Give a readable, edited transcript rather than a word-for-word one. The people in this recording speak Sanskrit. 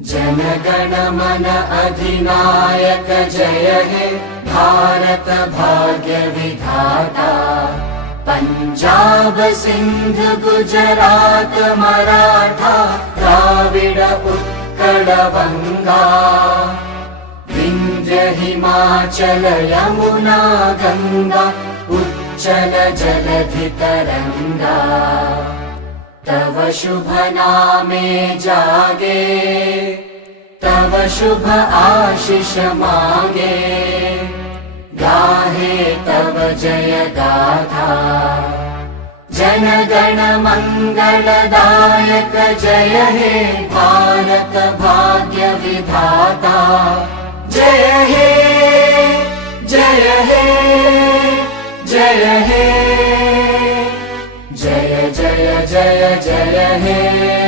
जनगण मन अधिनायक जय हे भारत भाग्य विधाता। पंजाब सिंध गुजरात मराठा द्राविड उत्कल बंगा। विंध्य हिमाचल यमुना गंगा उच्चल जलधि तरंगा। तव शुभ नामे जागे तव शुभ आशीष मागे। गाहे तव जय गाथा जनगण मंगलदायक जय हे भारत भाग्य विधाता। जय हे जय हे जय हे जय जय जय जय हे।